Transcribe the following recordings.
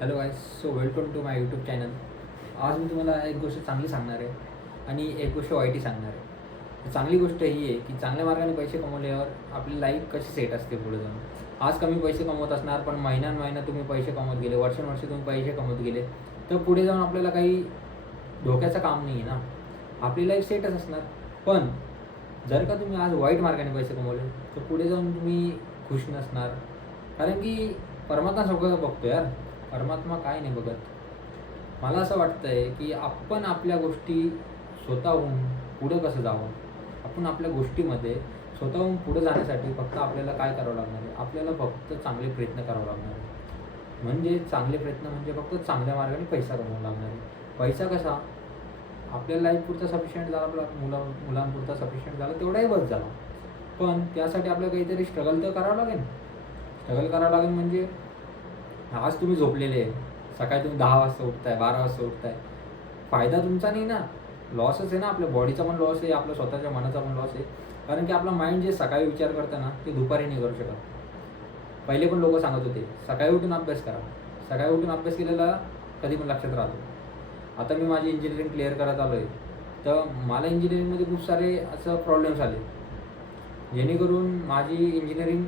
Hello guys, so welcome to my YouTube channel. आज मी तुम्हाला एक गोष्ट चांगली सांगणार आहे आणि एक गोष्ट वाईटही सांगणार आहे. चांगली गोष्ट ही आहे की चांगल्या मार्गाने पैसे कमवल्यावर आपली लाईफ कशी सेट असते पुढे जाऊन. आज कमी पैसे कमवत असणार, पण महिन्यान तुम्ही पैसे कमवत गेले, वर्षानुवर्षे तुम्ही पैसे कमवत गेले, तर पुढे जाऊन आपल्याला काही धोक्याचं काम नाही आहे ना. आपली लाईफ सेटच असणार. पण जर का तुम्ही आज वाईट मार्गाने पैसे कमवले, तर पुढे जाऊन तुम्ही खुश नसणार. कारण की परमात्मा सगळं बघतो यार. परमात्मा काय नाही बघत. मला असं वाटतं आहे की आपण आपल्या गोष्टी स्वतःहून पुढं कसं जावं. आपण आपल्या गोष्टीमध्ये स्वतःहून पुढं जाण्यासाठी फक्त आपल्याला काय करावं लागणार आहे, आपल्याला फक्त चांगले प्रयत्न करावे लागणार आहे. म्हणजे चांगले प्रयत्न म्हणजे फक्त चांगल्या मार्गाने पैसा कमवावा लागणार आहे. पैसा कसा आपल्या लाईफपुरता सफिशियंट झाला, आपला मुलांपुरता सफिशियंट झाला तेवढाही बस झाला. पण त्यासाठी आपल्याला काहीतरी स्ट्रगल तर करावं लागेल. स्ट्रगल करावं लागेल म्हणजे आज तुम्ही झोपलेले आहे, सकाळी तुम्ही 10 वाजता उठताय, 12 वाजता उठताय, फायदा तुमचा नाही ना, लॉसच आहे ना. आपल्या बॉडीचा पण लॉस आहे, आपल्या स्वतःच्या मनाचा पण लॉस आहे. कारण की आपला माइंड जे सकाळी विचार करतं ना, ते दुपारी नाही करू शकत. पहिले पण लोक सांगत होते सकाळी उठून अभ्यास करा. सकाळी उठून अभ्यास केलेला कधी पण लक्षात राहतो. आता मी माझी इंजिनिअरिंग क्लिअर करत आलो आहे, तर मला इंजिनिअरिंगमध्ये खूप सारे असं प्रॉब्लेम्स आले, जेणेकरून माझी इंजिनिअरिंग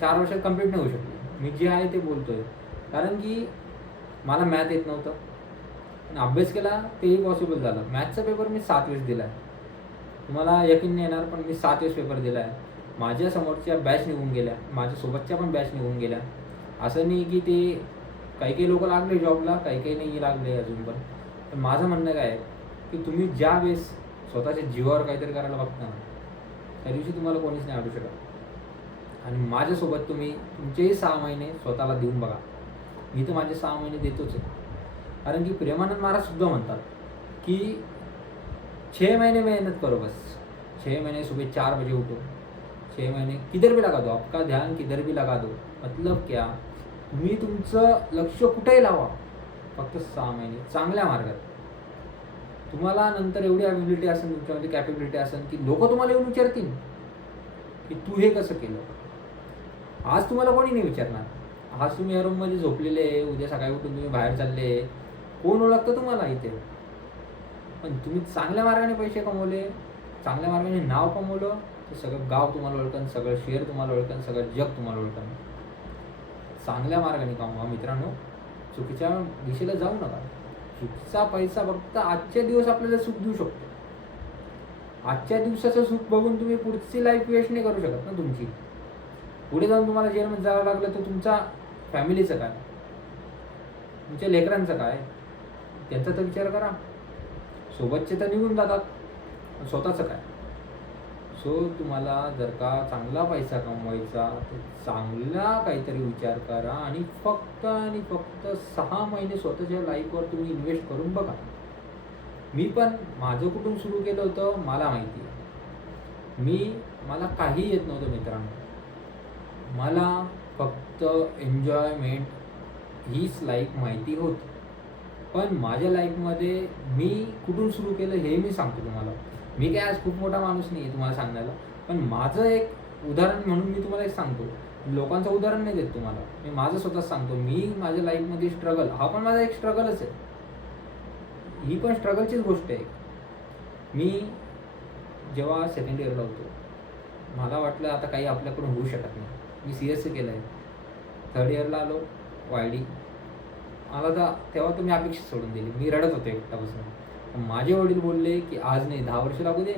4 वर्षात कंप्लीट नाही होऊ शकली. मी जे आहे ते बोलतो आहे. कारण की मला मॅथ येत नव्हतं आणि अभ्यास केला तेही पॉसिबल झालं. मॅथचा पेपर मी 7 वेळेस दिला आहे. तुम्हाला यकीन नाही येणार, पण मी 7 वेळेस पेपर दिला आहे. माझ्या समोरच्या बॅच निघून गेल्या, माझ्यासोबतच्या पण बॅच निघून गेल्या. असं नाही की ते काही लोक लागले जॉबला, काही नाही लागले अजून पण. पण माझं म्हणणं काय आहे की तुम्ही ज्या वेळेस स्वतःच्या जीवावर काहीतरी करायला बघता ना, त्या दिवशी तुम्हाला कोणीच नाही अडू शकत. आणि माझ्यासोबत तुम्ही तुमचेही 6 महिने स्वतःला देऊन बघा. मी तर माझे 6 महिने देतोच आहे. कारण की प्रेमानंद महाराजसुद्धा म्हणतात की 6 महीने मेहनत करो बस. 6 महीने सुबह 4 बजे उठो. 6 महीने किधर भी लगा दो, आपका ध्यान किधर भी लगा दो. मतलब क्या, तुम्ही तुमचं लक्ष कुठेही लावा, फक्त 6 महिने चांगल्या मार्गात. तुम्हाला नंतर एवढी ॲबिलिटी असेल, तुमच्यामध्ये कॅपेबिलिटी असेल की लोक तुम्हाला येऊन विचारतील की तू हे कसं केलं. आज तुम्हाला कोणी नाही विचारणार. आज तुम्ही या रूममध्ये झोपलेले आहे, उद्या सकाळी उठून तुम्ही बाहेर चालले, कोण ओळखतं तुम्हाला इथे. पण तुम्ही चांगल्या मार्गाने पैसे कमवले, चांगल्या मार्गाने नाव कमवलं, तर सगळं गाव तुम्हाला ओळखन, सगळं शहर तुम्हाला ओळखन, सगळं जग तुम्हाला ओळखन. चांगल्या मार्गाने कमवा मित्रांनो. चुकीच्या दिशेला जाऊ नका. चुकीचा पैसा फक्त आजच्या दिवस आपल्याला सुख देऊ शकतो. आजच्या दिवसाचं सुख बघून तुम्ही पुढची लाईफ वेस्ट नाही करू शकत ना तुमची. पुढे जाऊन तुम्हाला जेलमध्ये जावं लागलं तर तुमच्या फॅमिलीचं काय, तुमच्या लेकरांचं काय, त्यांचा तर विचार करा. सोबतचे तर निघून जातात, स्वतःचं काय. सो तुम्हाला जर का चांगला पैसा कमवायचा तर चांगला काहीतरी विचार करा आणि फक्त 6 महिने स्वतःच्या लाईफवर तुम्ही इन्व्हेस्ट करून बघा. मी पण माझं कुठून सुरू केलं होतं मला माहिती आहे. मला काही येत नव्हतं मित्रांनो. मला फक्त एन्जॉयमेंट हीच लाईफ माहिती होती. पण माझ्या लाईफमध्ये मी कुठून सुरू केलं हे मी सांगतो तुम्हाला. मी काय आज खूप मोठा माणूस नाही आहे तुम्हाला सांगायला, पण माझं एक उदाहरण म्हणून मी तुम्हाला एक सांगतो. लोकांचं उदाहरण नाही देत तुम्हाला, मी माझं स्वतःच सांगतो. मी माझ्या लाईफमध्ये स्ट्रगल, हा पण माझा एक स्ट्रगलच आहे. ही पण स्ट्रगलचीच गोष्ट आहे. मी जेव्हा सेकंड इयरला होतो, मला वाटलं आता काही आपल्याकडून होऊ शकत नाही. मी CSC केलं आहे. थर्ड इयरला आलो, YD. मला तर तेव्हा तुम्ही अपेक्षा सोडून दिली. मी रडत होतो एकटापासून. माझे वडील बोलले की आज नाही 10 वर्ष लागू दे,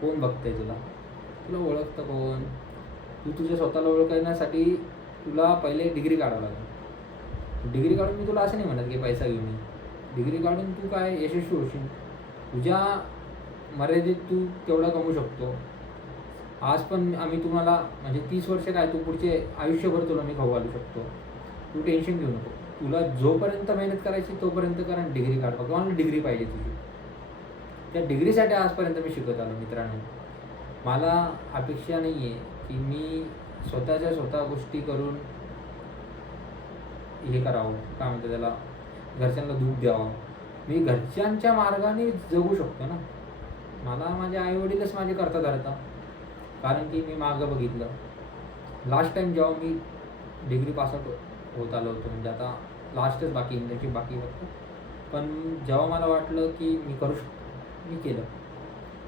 कोण बघतंय तुला ओळखतं कोण. तू तुझ्या स्वतःला ओळखण्यासाठी तुला पहिले डिग्री काढावं लागेल. डिग्री काढून मी तुला असं नाही म्हणत की पैसा घेऊन ये. डिग्री काढून तू काय यशस्वी होशील. तुझ्या मर्यादेत तू तेवढा कमवू शकतो. आज पण आम्ही तुम्हाला म्हणजे 30 वर्ष काय, तू पुढचे आयुष्यभर तुला मी खाऊ घालू शकतो. तू टेन्शन घेऊ नको. तुला जोपर्यंत मेहनत करायची तोपर्यंत कारण डिग्री काढ. फक्त ऑनली डिग्री पाहिजे तुझी. त्या डिग्रीसाठी आजपर्यंत मी शिकत आलो मित्रांनो. मला अपेक्षा नाही आहे की मी स्वतः गोष्टी करून हे करावं, काय म्हणतात त्याला, घरच्यांना दूध द्यावं. मी घरच्यांच्या मार्गाने जगू शकतो ना. मला माझे आईवडीलच माझे करता धरता. कारण की मी मागं बघितलं. लास्ट टाईम जेव्हा मी डिग्री पासआउट होत आलो होतो, म्हणजे आता लास्टच बाकी, इंटर्नशिप बाकी फक्त. पण जेव्हा मला वाटलं की मी करू शकतो, मी केलं.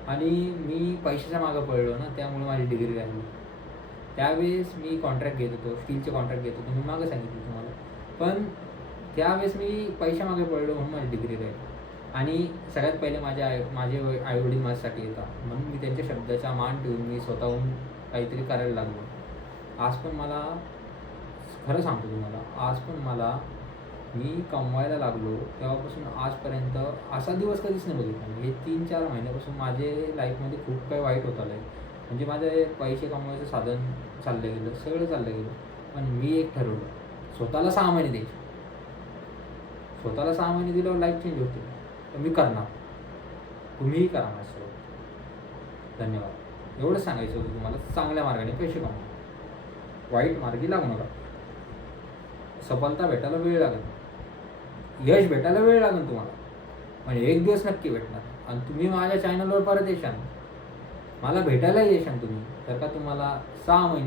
आणि मी पैशाच्या मागं पडलो ना, त्यामुळे माझी डिग्री राहिली. त्यावेळेस मी कॉन्ट्रॅक्ट घेत होतो, स्टीलचे कॉन्ट्रॅक्ट घेत होतो, मी मागं सांगितलं तुम्हाला. पण त्यावेळेस मी पैशामागे पडलो म्हणून माझी डिग्री राहिली. आणि सगळ्यात पहिले माझे आई-वडील माझ्यासाठी येतात, म्हणून मी त्यांच्या शब्दाचा मान ठेवून मी स्वतःहून काहीतरी करायला लागलो. आज पण मला, खरं सांगतो तुम्हाला, आज पण मला, मी कमवायला लागलो तेव्हापासून आजपर्यंत असा दिवस कधीच नाही बघितला. हे 3-4 महिन्यापासून माझे लाईफमध्ये खूप काही वाईट होत आलं आहे. म्हणजे माझे पैसे कमवायचं साधन चाललं गेलं, सगळं चाललं गेलं. पण मी एक ठरवलं, स्वतःला 6 महिने द्यायचे. स्वतःला 6 महिने दिल्यावर लाईफ चेंज होते. तर मी करणार. तुम्हीही करा माझ्यासोबत. धन्यवाद. एवढंच सांगायचं होतं तुम्हाला. चांगल्या मार्गाने पैसे कमवा. वाईट मार्गी लागू नका. सफलता भेटायला वेळ लागेल, यश भेटायला वेळ लागेल तुम्हाला, पण एक दिवस नक्की भेटणार. आणि तुम्ही माझ्या चॅनलवर परत येशाल, मला भेटायला येशाल तुम्ही, तर का तुम्हाला 6 महिने